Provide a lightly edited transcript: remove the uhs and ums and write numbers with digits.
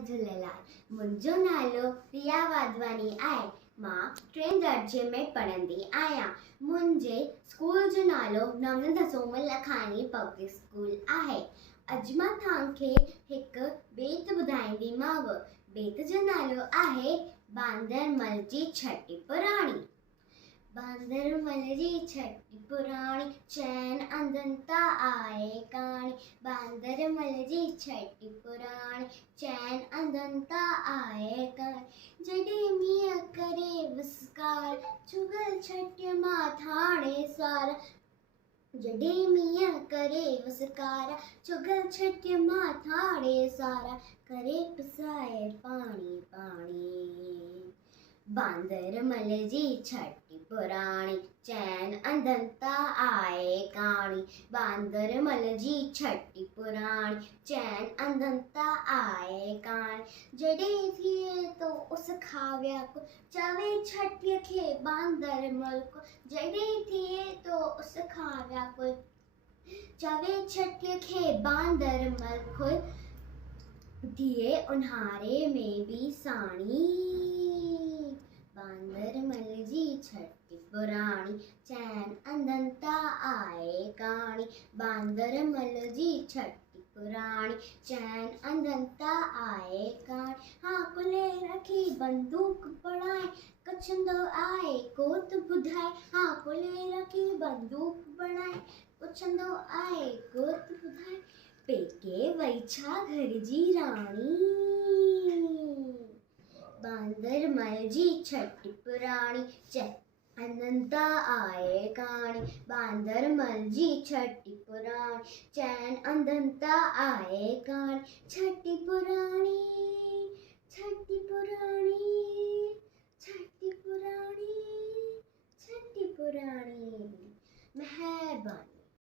जय झूलेलाल। मुंहिंजो नालो रिया वाधवानी आहे। मां 3 दर्जे में पढ़ंदी आहियां। मुंहिंजे स्कूल जो नालो नवनीत सोमल लखानी पब्लिक स्कूल आहे। अॼु मां तव्हांखे हिकु बेत ॿुधाईंदीमांव। बेत जो नालो आहे बांदरमल जी छठी पुराणी। बांदरमल जी छठी पुराणी, चैन अंधनि आए काणी। बांदरमल जी छठी पुराणी, चैन अंधनि आए काणी। जॾहिं मींहुं करे विस्कार, चुगल छठी मां थाणे सार। जॾहिं मींहुं करे विस्कार, चुगल छठी मां थाणे सारा। करे पिसाए पाणी पाणी। बांदरमल जी छठी पुराणी, चैन अंधनि आए काणी। बांदरमल जी छठी पुराणी, चैन अंधनि आए काणी। जॾहिं थिए तो उस खाव्या को, चवे छठीअ खे बांदरमल को। जॾहिं थिए तो उस खाव्या को, चवे छठीअ खे बांदरमल को। थिए ऊन्हारे में भी साणी। बांदरमल जी छठी पुराणी, चैन अंधनि आए काणी। बांदरमल जी छठी पुराणी, चैन अंधनि आए काणी। हाकुले रखी बंदूक पढ़ाए, कुछंदो आहे कोत ॿुधाए। हाकुले रखी बंदूक पढ़ाए, कुछंदो आहे कोत ॿुधाए। पेके वई छा घर जी राणी। बांदरमल जी छठी पुराणी, चैन अंधनि आए काणी। बांदरमल जी छठी पुराणी, चैन अंधनि आए काणी। छठी पुराणी, छठी पुराणी, छठी पुराणी, छठी पुराणी। महिरबानी।